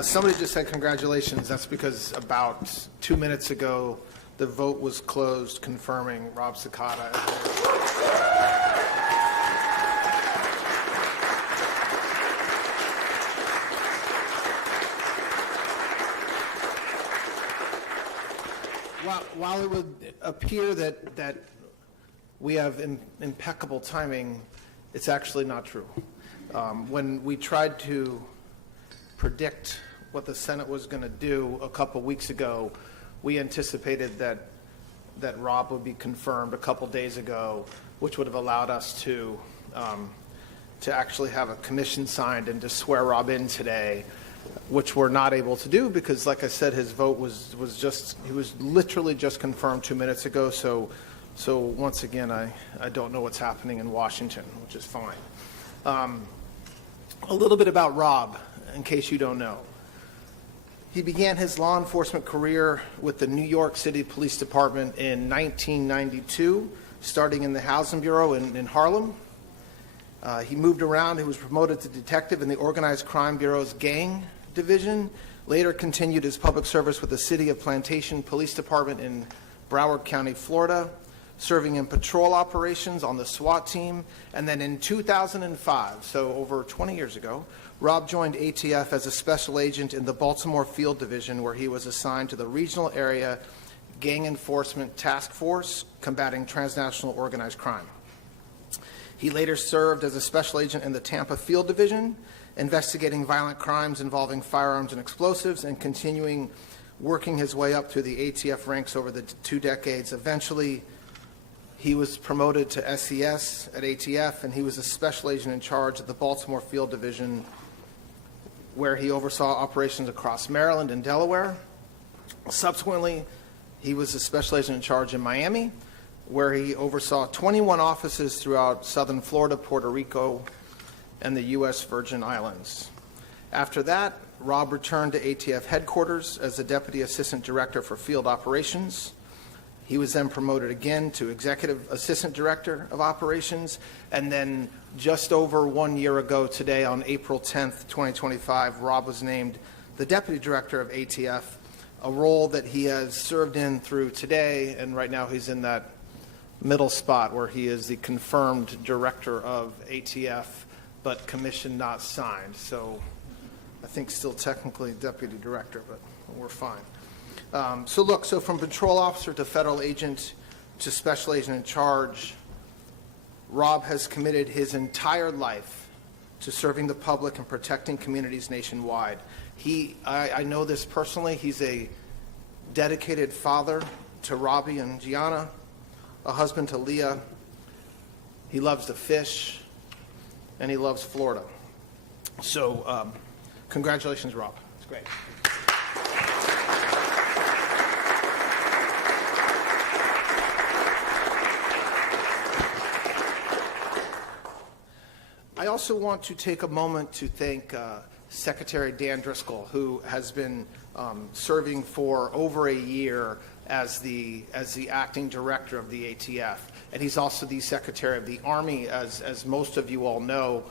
Somebody just said congratulations. That's because about 2 minutes ago, the vote was closed confirming Rob Cekada. While it would appear that we have impeccable timing, it's actually not true. When we tried to predict what the Senate was going to do a couple weeks ago, we anticipated that Rob would be confirmed a couple days ago, which would have allowed us to actually have a commission signed and to swear Rob in today, which we're not able to do because, like I said, his vote was literally just confirmed 2 minutes ago. So once again, I don't know what's happening in Washington, which is fine. A little bit about Rob, in case you don't know. He began his law enforcement career with the New York City Police Department in 1992, starting in the Housing Bureau in Harlem. He moved around. He was promoted to detective in the Organized Crime Bureau's gang division, later continued his public service with the City of Plantation Police Department in Broward County, Florida, serving in patrol operations on the SWAT team. And then in 2005, so over 20 years ago, Rob joined ATF as a special agent in the Baltimore Field Division, where he was assigned to the Regional Area Gang Enforcement Task Force, combating transnational organized crime. He later served as a special agent in the Tampa Field Division, investigating violent crimes involving firearms and explosives, and continuing working his way up through the ATF ranks over the 2 decades. Eventually, he was promoted to SES at ATF, and he was a special agent in charge of the Baltimore Field Division, where he oversaw operations across Maryland and Delaware. Subsequently, he was a special agent in charge in Miami, where he oversaw 21 offices throughout southern Florida, Puerto Rico, and the U.S. Virgin Islands. After that, Rob returned to ATF headquarters as the Deputy Assistant Director for Field Operations. He was then promoted again to Executive Assistant Director of Operations, and then just over 1 year ago today, on April 10th, 2025, Rob was named the Deputy Director of ATF, a role that he has served in through today, and right now he's in that middle spot where he is the confirmed Director of ATF, but commission not signed. So I think still technically Deputy Director, but we're fine. So from patrol officer to federal agent to special agent in charge, Rob has committed his entire life to serving the public and protecting communities nationwide. I know this personally. He's a dedicated father to Robbie and Gianna, a husband to Leah. He loves to fish, and he loves Florida. So congratulations, Rob. It's great. I also want to take a moment to thank Secretary Dan Driscoll, who has been serving for over a year as the acting director of the ATF, and he's also the Secretary of the Army, as most of you all know.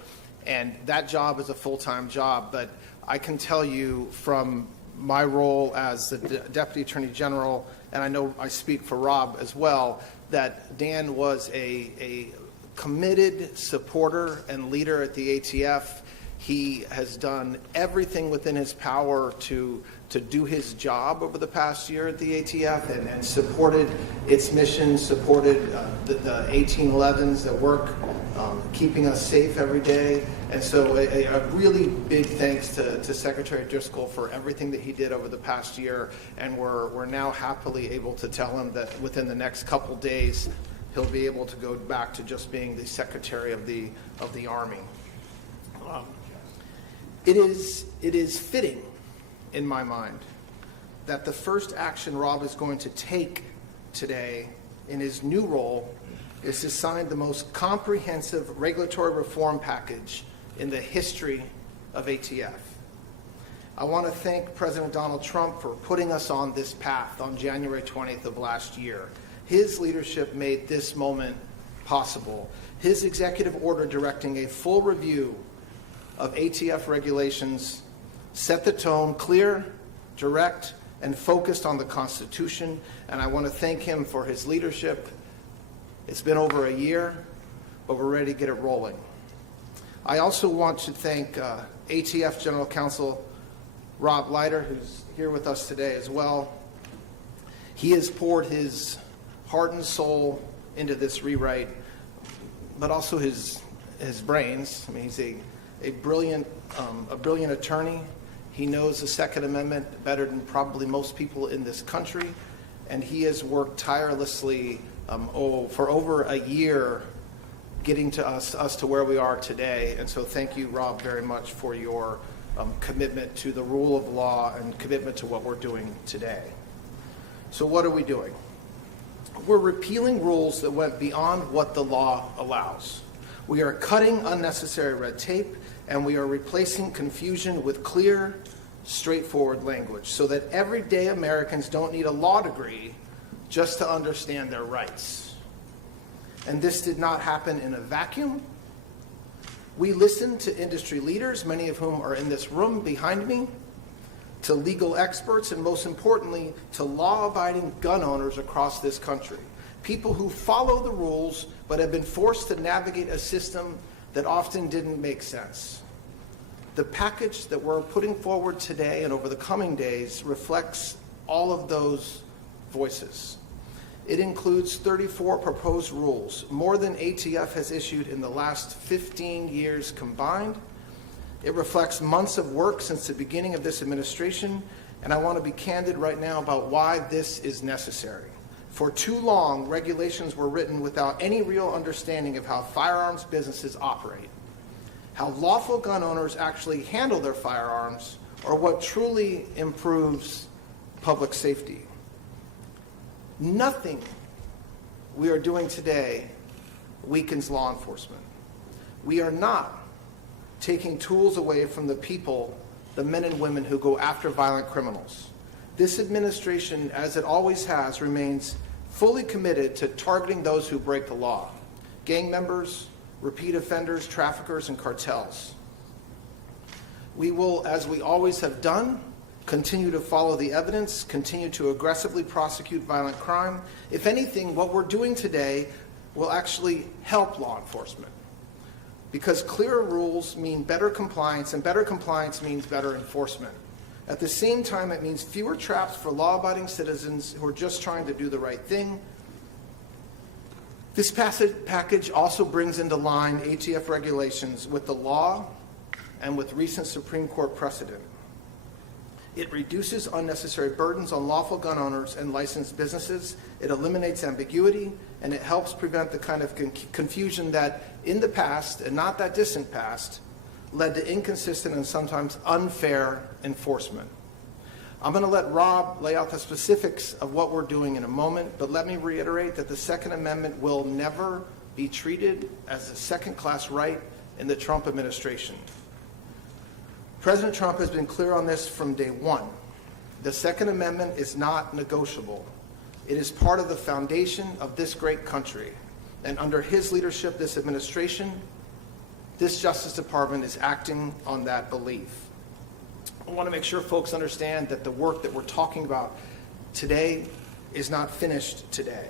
And that job is a full-time job, but I can tell you from my role as the Deputy Attorney General, and I know I speak for Rob as well, that Dan was a committed supporter and leader at the ATF. He has done everything within his power to do his job over the past year at the ATF and supported its mission, supported the 1811s that work, keeping us safe every day. And so a really big thanks to Secretary Driscoll for everything that he did over the past year. And we're now happily able to tell him that within the next couple days, he'll be able to go back to just being the Secretary of the Army. It is fitting, in my mind, that the first action Rob is going to take today in his new role is to sign the most comprehensive regulatory reform package in the history of ATF. I want to thank President Donald Trump for putting us on this path on January 20th of last year. His leadership made this moment possible. His executive order directing a full review of ATF regulations set the tone, clear, direct, and focused on the Constitution, and I want to thank him for his leadership. It's been over a year, but we're ready to get it rolling. I also want to thank ATF General Counsel Rob Leiter, who's here with us today as well. He has poured his heart and soul into this rewrite, but also his brains. I mean, he's a brilliant attorney. He knows the Second Amendment better than probably most people in this country, and he has worked tirelessly for over a year getting to us to where we are today. And so thank you, Rob, very much for your commitment to the rule of law and commitment to what we're doing today. So what are we doing? We're repealing rules that went beyond what the law allows. We are cutting unnecessary red tape, and we are replacing confusion with clear, straightforward language so that everyday Americans don't need a law degree just to understand their rights. And this did not happen in a vacuum. We listened to industry leaders, many of whom are in this room behind me, to legal experts, and most importantly, to law-abiding gun owners across this country. People who follow the rules but have been forced to navigate a system that often didn't make sense. The package that we're putting forward today and over the coming days reflects all of those voices. It includes 34 proposed rules, more than ATF has issued in the last 15 years combined. It reflects months of work since the beginning of this administration, and I want to be candid right now about why this is necessary. For too long, regulations were written without any real understanding of how firearms businesses operate, how lawful gun owners actually handle their firearms, or what truly improves public safety. Nothing we are doing today weakens law enforcement. We are not taking tools away from the people, the men and women who go after violent criminals. This administration, as it always has, remains fully committed to targeting those who break the law: gang members, repeat offenders, traffickers, and cartels. We will, as we always have done, continue to follow the evidence, continue to aggressively prosecute violent crime. If anything, what we're doing today will actually help law enforcement, because clearer rules mean better compliance, and better compliance means better enforcement. At the same time, it means fewer traps for law-abiding citizens who are just trying to do the right thing. This package also brings into line ATF regulations with the law and with recent Supreme Court precedent. It reduces unnecessary burdens on lawful gun owners and licensed businesses. It eliminates ambiguity, and it helps prevent the kind of confusion that in the past, and not that distant past, led to inconsistent and sometimes unfair enforcement. I'm going to let Rob lay out the specifics of what we're doing in a moment, but let me reiterate that the Second Amendment will never be treated as a second-class right in the Trump administration. President Trump has been clear on this from day one. The Second Amendment is not negotiable. It is part of the foundation of this great country. And under his leadership, this administration this Justice Department is acting on that belief. I want to make sure folks understand that the work that we're talking about today is not finished today.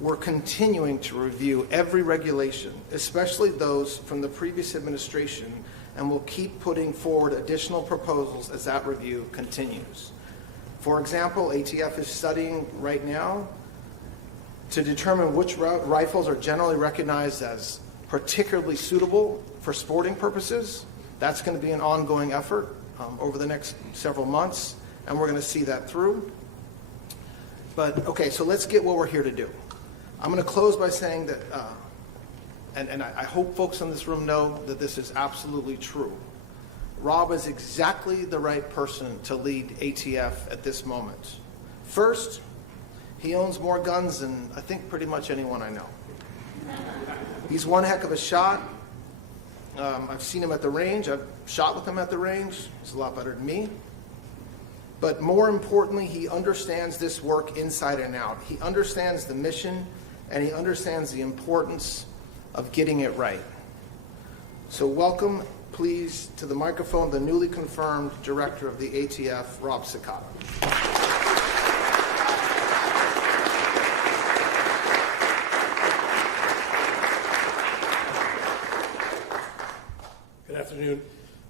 We're continuing to review every regulation, especially those from the previous administration, and we'll keep putting forward additional proposals as that review continues. For example, ATF is studying right now to determine which rifles are generally recognized as particularly suitable for sporting purposes. That's going to be an ongoing effort over the next several months, and we're going to see that through. But okay, so let's get what we're here to do. I'm going to close by saying that, and I hope folks in this room know that this is absolutely true. Rob is exactly the right person to lead ATF at this moment. First, he owns more guns than I think pretty much anyone I know. He's one heck of a shot. I've seen him at the range. I've shot with him at the range. He's a lot better than me. But more importantly, he understands this work inside and out. He understands the mission, and he understands the importance of getting it right. So welcome, please, to the microphone, the newly confirmed director of the ATF, Rob Cekada. Good afternoon.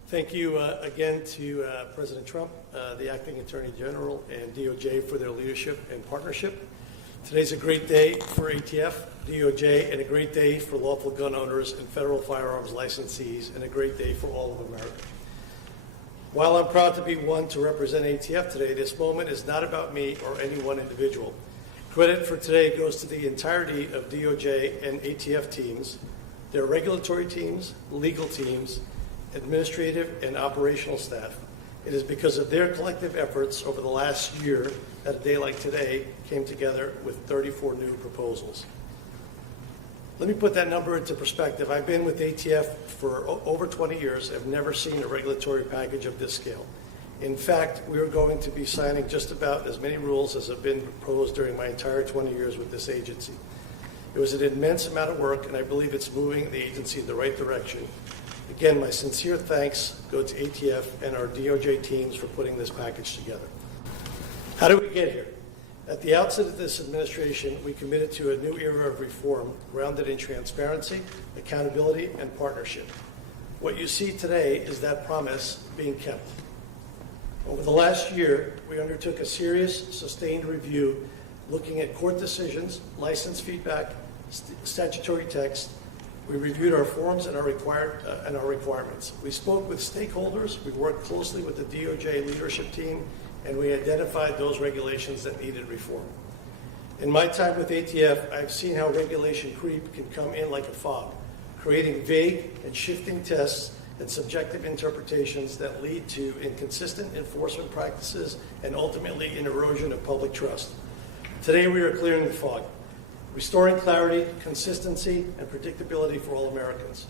Thank you again to President Trump, the Acting Attorney General, and DOJ for their leadership and partnership. Today's a great day for ATF, DOJ, and a great day for lawful gun owners and federal firearms licensees, and a great day for all of America. While I'm proud to be one to represent ATF today, this moment is not about me or any one individual. Credit for today goes to the entirety of DOJ and ATF teams, their regulatory teams, legal teams, administrative and operational staff. It is because of their collective efforts over the last year that a day like today came together with 34 new proposals. Let me put that number into perspective. I've been with ATF for over 20 years. I've never seen a regulatory package of this scale. In fact, we are going to be signing just about as many rules as have been proposed during my entire 20 years with this agency. It was an immense amount of work, and I believe it's moving the agency in the right direction. Again, my sincere thanks go to ATF and our DOJ teams for putting this package together. How did we get here? At the outset of this administration, we committed to a new era of reform grounded in transparency, accountability, and partnership. What you see today is that promise being kept. Over the last year, we undertook a serious, sustained review looking at court decisions, license feedback, statutory text. We reviewed our forms and our requirements. We spoke with stakeholders, we worked closely with the DOJ leadership team, and we identified those regulations that needed reform. In my time with ATF, I've seen how regulation creep can come in like a fog, creating vague and shifting tests and subjective interpretations that lead to inconsistent enforcement practices and ultimately an erosion of public trust. Today we are clearing the fog, restoring clarity, consistency, and predictability for all Americans.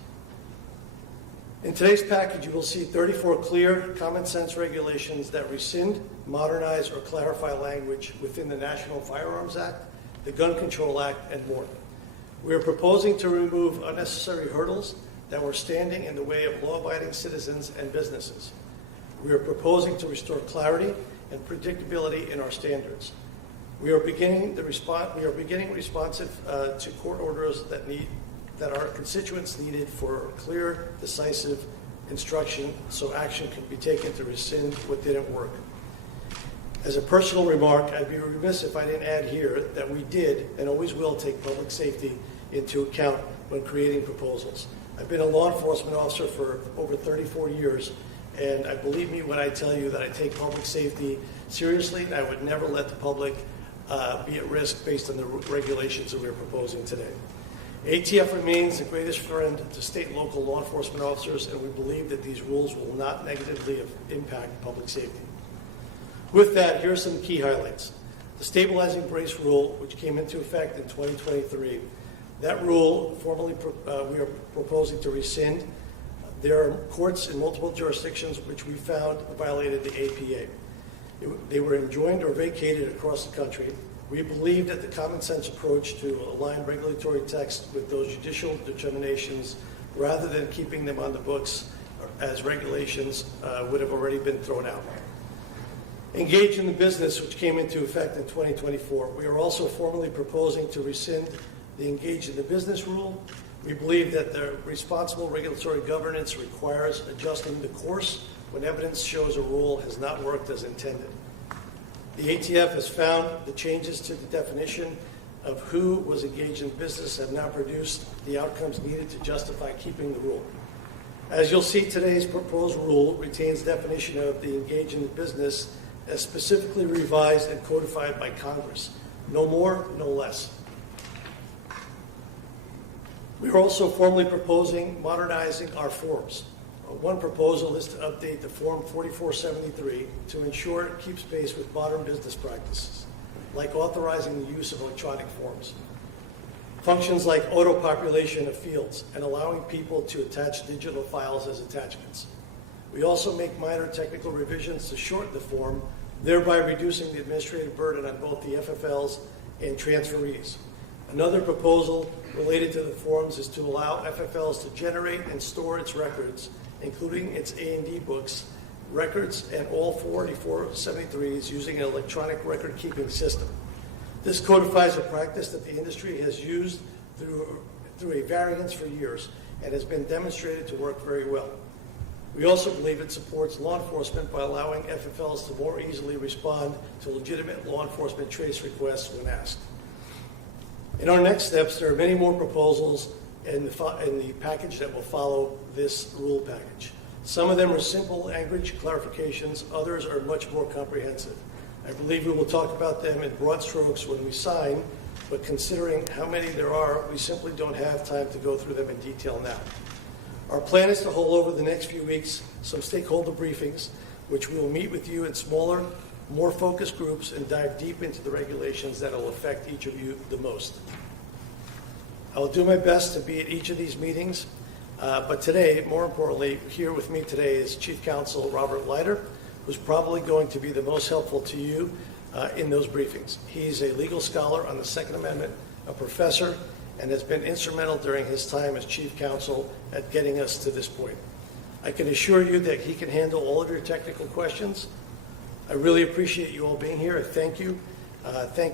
In today's package, you will see 34 clear, common-sense regulations that rescind, modernize, or clarify language within the National Firearms Act, the Gun Control Act, and more. We are proposing to remove unnecessary hurdles that were standing in the way of law-abiding citizens and businesses. We are proposing to restore clarity and predictability in our standards. We are beginning responsive to court orders that our constituents needed for clear, decisive instruction so action can be taken to rescind what didn't work. As a personal remark, I'd be remiss if I didn't add here that we did and always will take public safety into account when creating proposals. I've been a law enforcement officer for over 34 years, and I believe me when I tell you that I take public safety seriously, and I would never let the public be at risk based on the regulations that we're proposing today. ATF remains the greatest friend to state and local law enforcement officers, and we believe that these rules will not negatively impact public safety. With that, here are some key highlights. The stabilizing brace rule, which came into effect in 2023, that rule formally we are proposing to rescind. There are courts in multiple jurisdictions which we found violated the APA. They were enjoined or vacated across the country. We believe that the common sense approach to align regulatory text with those judicial determinations rather than keeping them on the books as regulations would have already been thrown out. Engage in the business, which came into effect in 2024. We are also formally proposing to rescind the engage in the business rule. We believe that the responsible regulatory governance requires adjusting the course when evidence shows a rule has not worked as intended. The ATF has found the changes to the definition of who was engaged in business have not produced the outcomes needed to justify keeping the rule. As you'll see, today's proposed rule retains definition of the engaged in business as specifically revised and codified by Congress. No more, no less. We are also formally proposing modernizing our forms. One proposal is to update the Form 4473 to ensure it keeps pace with modern business practices, like authorizing the use of electronic forms. Functions like auto-population of fields and allowing people to attach digital files as attachments. We also make minor technical revisions to shorten the form, thereby reducing the administrative burden on both the FFLs and transferees. Another proposal related to the forms is to allow FFLs to generate and store its records, including its A&D books, records, and all 4473s using an electronic record-keeping system. This codifies a practice that the industry has used through a variance for years and has been demonstrated to work very well. We also believe it supports law enforcement by allowing FFLs to more easily respond to legitimate law enforcement trace requests when asked. In our next steps, there are many more proposals in the package that will follow this rule package. Some of them are simple language clarifications, others are much more comprehensive. I believe we will talk about them in broad strokes when we sign, but considering how many there are, we simply don't have time to go through them in detail now. Our plan is to hold over the next few weeks some stakeholder briefings, which we will meet with you in smaller, more focused groups and dive deep into the regulations that will affect each of you the most. I will do my best to be at each of these meetings, but today, more importantly, here with me today is Chief Counsel Robert Leiter, who's probably going to be the most helpful to you in those briefings. He's a legal scholar on the Second Amendment, a professor, and has been instrumental during his time as Chief Counsel at getting us to this point. I can assure you that he can handle all of your technical questions. I really appreciate you all being here. I thank you.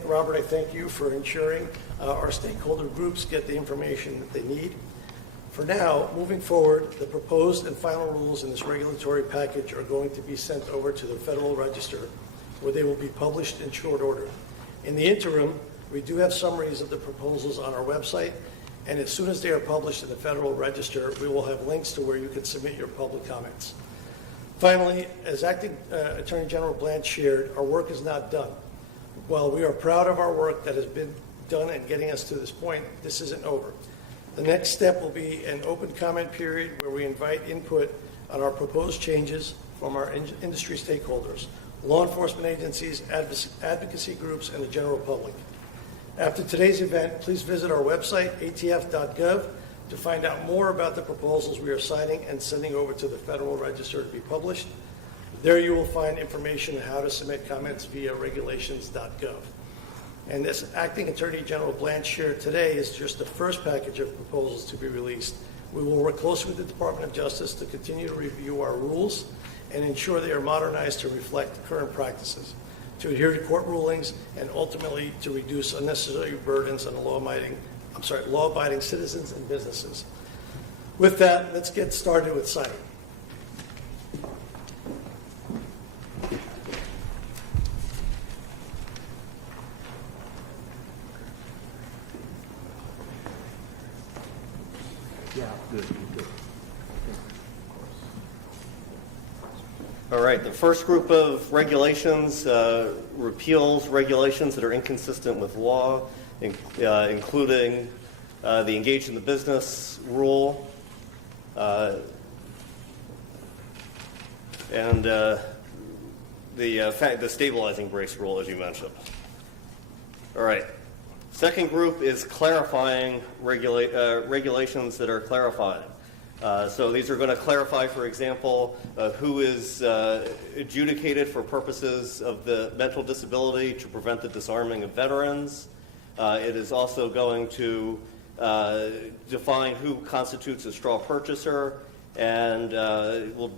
Robert, I thank you for ensuring our stakeholder groups get the information that they need. For now, moving forward, the proposed and final rules in this regulatory package are going to be sent over to the Federal Register, where they will be published in short order. In the interim, we do have summaries of the proposals on our website, and as soon as they are published in the Federal Register, we will have links to where you can submit your public comments. Finally, as Acting Attorney General Blanche shared, our work is not done. While we are proud of our work that has been done in getting us to this point, this isn't over. The next step will be an open comment period where we invite input on our proposed changes from our industry stakeholders, law enforcement agencies, advocacy groups, and the general public. After today's event, please visit our website, atf.gov, to find out more about the proposals we are signing and sending over to the Federal Register to be published. There you will find information on how to submit comments via regulations.gov. And as Acting Attorney General Blanche shared today is just the first package of proposals to be released. We will work closely with the Department of Justice to continue to review our rules and ensure they are modernized to reflect current practices, to adhere to court rulings, and ultimately to reduce unnecessary burdens on law-abiding citizens and businesses. With that, let's get started with signing. Yeah, good. All right, the first group of regulations repeals regulations that are inconsistent with law, including the engage in the business rule and the stabilizing brace rule, as you mentioned. All right. Second group is clarifying regulations that are clarified. So these are going to clarify, for example, who is adjudicated for purposes of the mental disability to prevent the disarming of veterans. It is also going to define who constitutes a straw purchaser, and will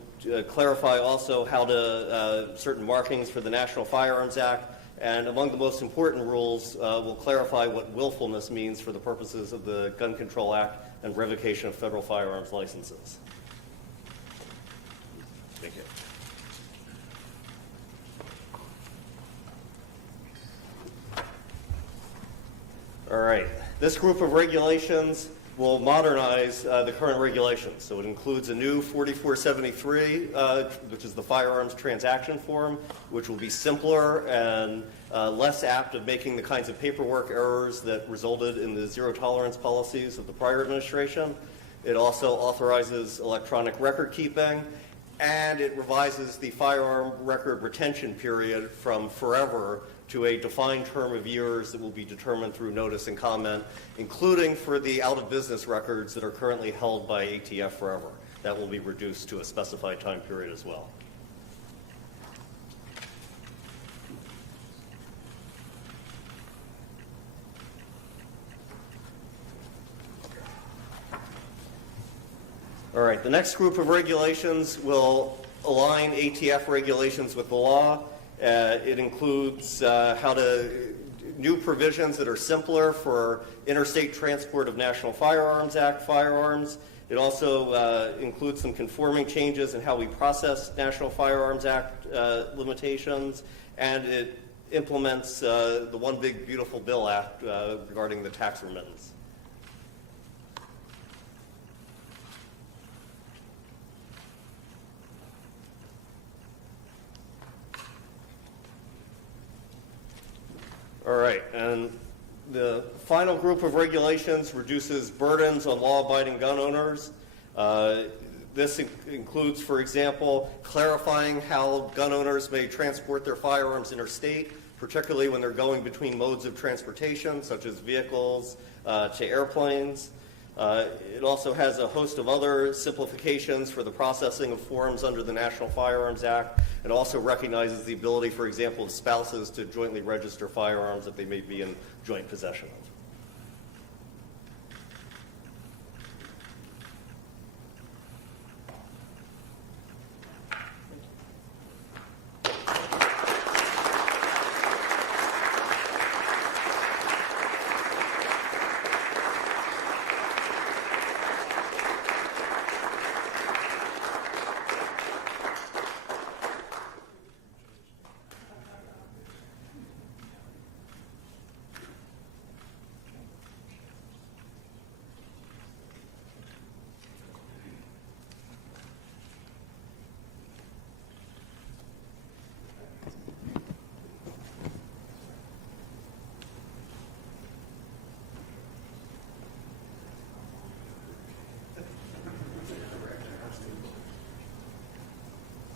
clarify also how to certain markings for the National Firearms Act. And among the most important rules, will clarify what willfulness means for the purposes of the Gun Control Act and revocation of federal firearms licenses. Thank you. All right. This group of regulations will modernize the current regulations. So it includes a new 4473, which is the firearms transaction form, which will be simpler and less apt of making the kinds of paperwork errors that resulted in the zero tolerance policies of the prior administration. It also authorizes electronic record keeping, and it revises the firearm record retention period from forever to a defined term of years that will be determined through notice and comment, including for the out-of-business records that are currently held by ATF forever. That will be reduced to a specified time period as well. All right, the next group of regulations will align ATF regulations with the law. It includes new provisions that are simpler for interstate transport of National Firearms Act firearms. It also includes some conforming changes in how we process National Firearms Act limitations, and it implements the One Big Beautiful Bill Act regarding the tax remittance. All right, and the final group of regulations reduces burdens on law-abiding gun owners. This includes, for example, clarifying how gun owners may transport their firearms interstate, particularly when they're going between modes of transportation, such as vehicles to airplanes. It also has a host of other simplifications for the processing of forms under the National Firearms Act. It also recognizes the ability, for example, of spouses to jointly register firearms that they may be in joint possession of.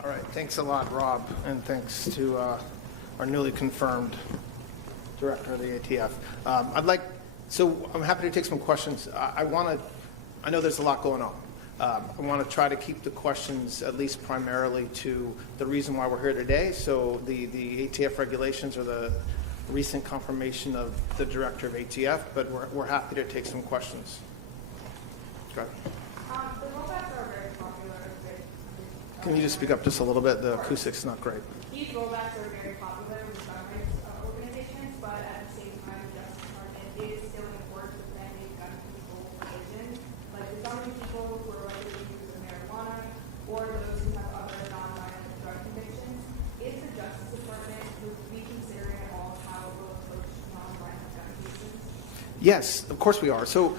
All right, thanks a lot, Rob, and thanks to our newly confirmed director of the ATF. I'm happy to take some questions. I know there's a lot going on. I want to try to keep the questions at least primarily to the reason why we're here today. So the ATF regulations are the recent confirmation of the director of ATF, but we're happy to take some questions. Go ahead. The rollbacks are very popular. Can you just speak up just a little bit? The acoustic's not great. These rollbacks are very popular with gun rights organizations, but at the same time, the Justice Department is still in the works of planning gun control provisions, like disarming people who are likely to use marijuana or those who have other non-violent drug convictions. Is the Justice Department reconsidering at all how it will approach non-violent gun cases? Yes, of course we are. So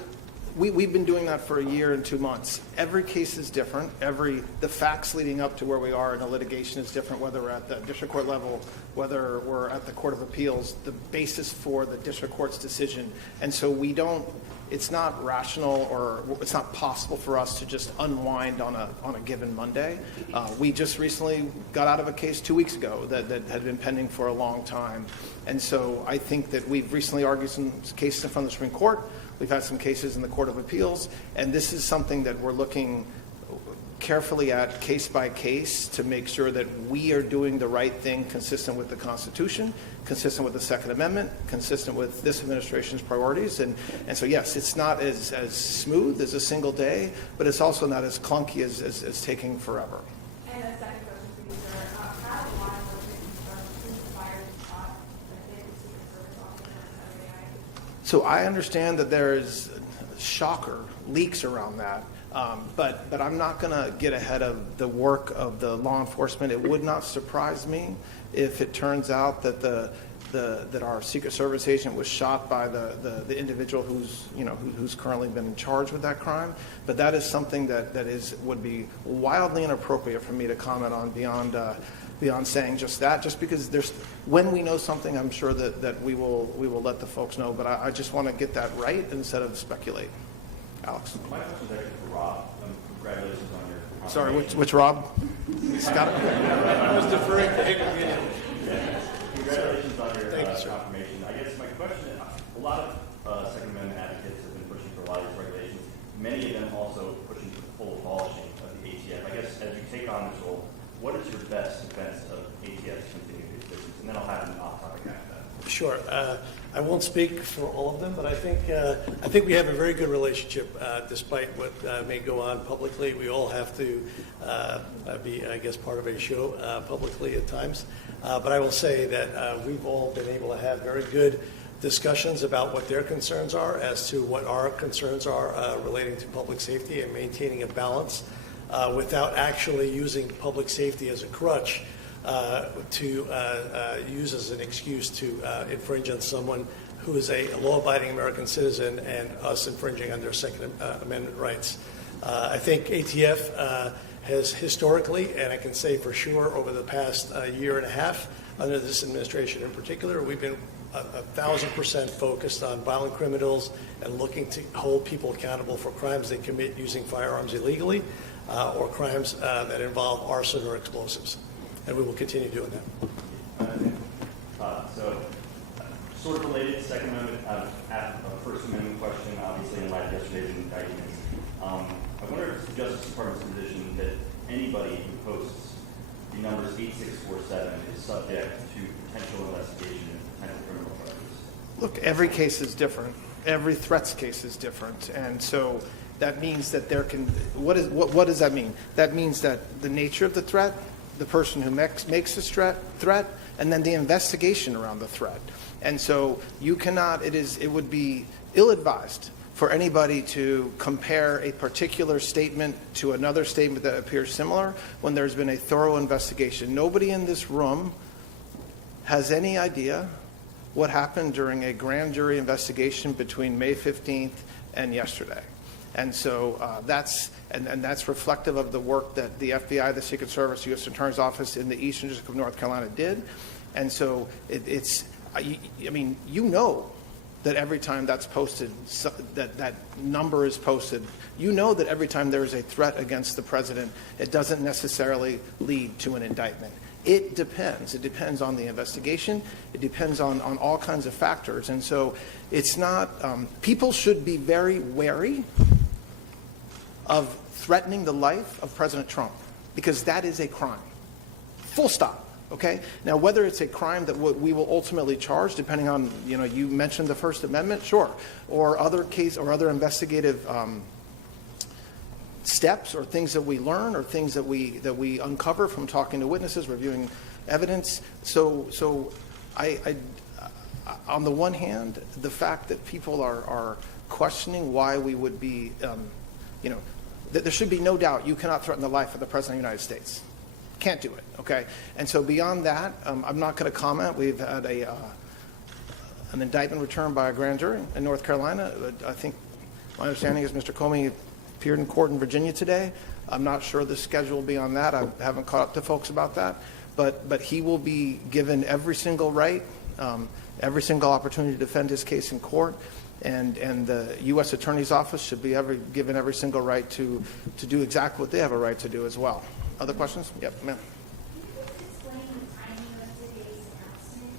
we've been doing that for a year and 2 months. Every case is different. The facts leading up to where we are in a litigation is different, whether we're at the district court level, whether we're at the Court of Appeals, the basis for the district court's decision. And so it's not rational or it's not possible for us to just unwind on a given Monday. We just recently got out of a case 2 weeks ago that had been pending for a long time. And so I think that we've recently argued some cases in front of the Supreme Court. We've had some cases in the Court of Appeals, and this is something that we're looking carefully at case by case to make sure that we are doing the right thing consistent with the Constitution, consistent with the Second Amendment, consistent with this administration's priorities. And so, yes, it's not as smooth as a single day, but it's also not as clunky as taking forever. And a second question for you, sir. How do law enforcement since the fire was caught that they were Secret Service officers on Saturday night? So I understand that there is shocker leaks around that. But I'm not going to get ahead of the work of the law enforcement. It would not surprise me if it turns out that that our Secret Service agent was shot by the individual who's currently been charged with that crime. But that is something that would be wildly inappropriate for me to comment on beyond saying just that. Just because when we know something, I'm sure that we will let the folks know. But I just want to get that right instead of speculate. Alex. My question is actually for Rob. Congratulations on your... Sorry, which Rob? Scott? I was deferring to him. Congratulations on your Thank you, sir. confirmation. I guess my question, a lot of Second Amendment advocates have been pushing for a lot of these regulations. Many of them also pushing for the full abolishing of the ATF. I guess as you take on this role, what is your best defense of ATF's continuing its business? And then I'll have an off-topic after that. Sure. I won't speak for all of them, but I think we have a very good relationship, despite what may go on publicly. We all have to be, I guess, part of a show publicly at times. But I will say that we've all been able to have very good discussions about what their concerns are as to what our concerns are relating to public safety and maintaining a balance without actually using public safety as a crutch to use as an excuse to infringe on someone who is a law-abiding American citizen and us infringing on their Second Amendment rights. I think ATF has historically, and I can say for sure over the past year and a half, under this administration in particular, we've been 1,000% focused on violent criminals and looking to hold people accountable for crimes they commit using firearms illegally or crimes that involve arson or explosives. And we will continue doing that. So, sort of related, Second Amendment, First Amendment question, obviously, in light of yesterday's indictments. I wonder if it's the Justice Department's position that anybody who posts the numbers 8647 is subject to potential investigation and potential criminal charges. Look, every case is different. Every threats case is different. And so that means that there can, what does that mean? That means that the nature of the threat, the person who makes this threat, and then the investigation around the threat. And so you cannot, it would be ill-advised for anybody to compare a particular statement to another statement that appears similar when there's been a thorough investigation. Nobody in this room has any idea what happened during a grand jury investigation between May 15th and yesterday. And so that's reflective of the work that the FBI, the Secret Service, the U.S. Attorney's Office in the Eastern District of North Carolina did. And so you know that every time that's posted, that number is posted, you know that every time there is a threat against the president, it doesn't necessarily lead to an indictment. It depends. It depends on the investigation. It depends on all kinds of factors. And so it's not, people should be very wary of threatening the life of President Trump, because that is a crime. Full stop. Okay? Now, whether it's a crime that we will ultimately charge, depending on, you mentioned the First Amendment, sure, or other investigative steps or things that we learn or things that we uncover from talking to witnesses, reviewing evidence. So I on the one hand, the fact that people are questioning why we would be, that there should be no doubt you cannot threaten the life of the President of the United States. Can't do it, okay? And so beyond that, I'm not going to comment. We've had an indictment returned by a grand jury in North Carolina. I think my understanding is Mr. Comey appeared in court in Virginia today. I'm not sure the schedule will be on that. I haven't caught up to folks about that. But he will be given every single right, every single opportunity to defend his case in court. And the U.S. Attorney's Office should be given every single right to do exactly what they have a right to do as well. Other questions? Yep, ma'am. Can you explain the timing of today's announcement?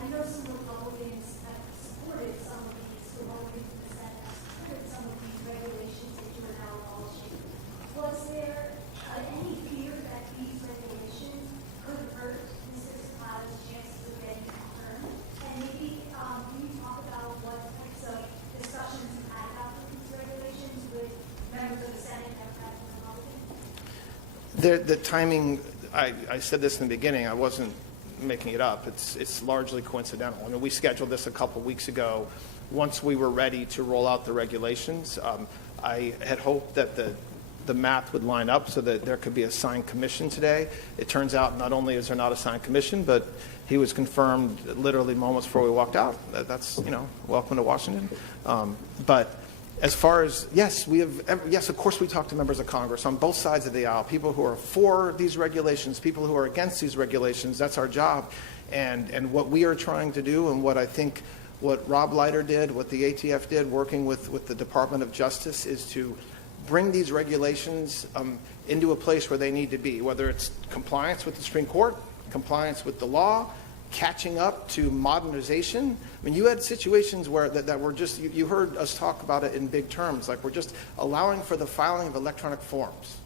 I know some Republicans have supported some of these, Republicans in the Senate have supported some of these regulations that you are now abolishing. Was there The timing, I said this in the beginning, I wasn't making it up. It's largely coincidental. I mean, we scheduled this a couple weeks ago. Once we were ready to roll out the regulations, I had hoped that the math would line up so that there could be a signed commission today. It turns out not only is there not a signed commission, but he was confirmed literally moments before we walked out. That's, welcome to Washington. But as far as, yes, of course we talk to members of Congress on both sides of the aisle, people who are for these regulations, people who are against these regulations. That's our job. And what we are trying to do, and what I think what Rob Leiter did, what the ATF did, working with the Department of Justice, is to bring these regulations into a place where they need to be, whether it's compliance with the Supreme Court, compliance with the law, catching up to modernization. I mean, you had situations where that were just, you heard us talk about it in big terms, like we're just allowing for the filing of electronic forms.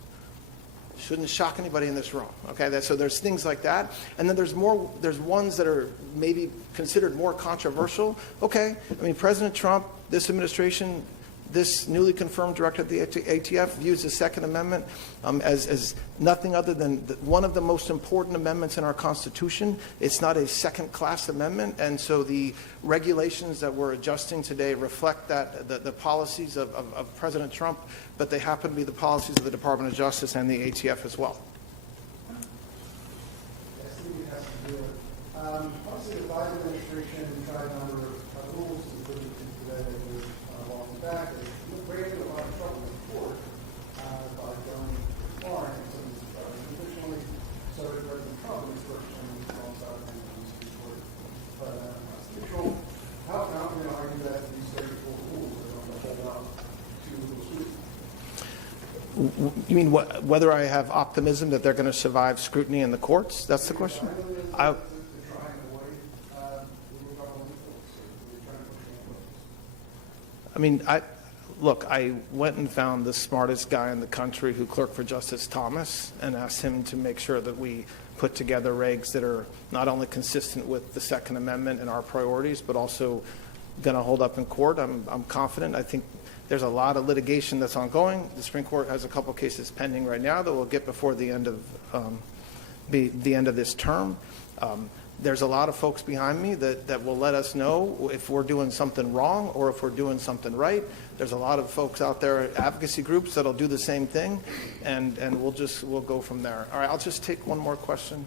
Shouldn't shock anybody in this room, okay? So there's things like that. And then there's ones that are maybe considered more controversial. Okay, I mean, President Trump, this administration, this newly confirmed director of the ATF views the Second Amendment as nothing other than one of the most important amendments in our Constitution. It's not a second-class amendment, and so the regulations that we're adjusting today reflect that the policies of President Trump, but they happen to be the policies of the Department of Justice and the ATF as well. Yes, it has to do it. Obviously, the Biden administration tried a number of rules, including today that was long back. They created a lot of trouble in court by going far into some of these charges. Additionally, so did President Trump in his first term alongside him on the Supreme Court. But neutral, how confident are you that these 34 rules are going to hold up to the scrutiny? You mean whether I have optimism that they're going to survive scrutiny in the courts? That's the question? I mean, look, I went and found the smartest guy in the country who clerked for Justice Thomas and asked him to make sure that we put together regs that are not only consistent with the Second Amendment and our priorities, but also going to hold up in court. I'm confident. I think there's a lot of litigation that's ongoing. The Supreme Court has a couple cases pending right now that we'll get before the end of this term. There's a lot of folks behind me that will let us know if we're doing something wrong or if we're doing something right. There's a lot of folks out there, advocacy groups, that'll do the same thing, and we'll go from there. All right, I'll just take one more question.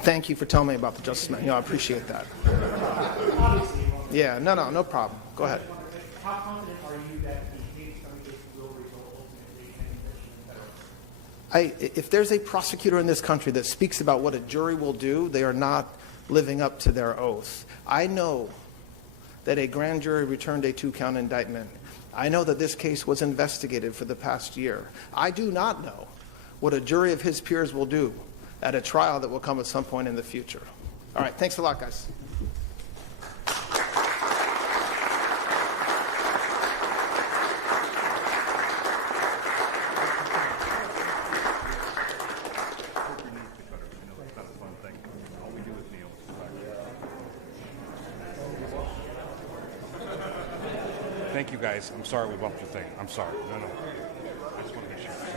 Thank you for telling me about the Justice Manual. I appreciate that. Yeah, no problem. Go ahead. How confident are you that the case will result ultimately in federal? If there's a prosecutor in this country that speaks about what a jury will do, they are not living up to their oath. I know that a grand jury returned a 2-count indictment. I know that this case was investigated for the past year. I do not know what a jury of his peers will do at a trial that will come at some point in the future. All right, thanks a lot, guys. Thank you, guys. I'm sorry we bumped your thing. I'm sorry. No. I just want to make sure. Sorry.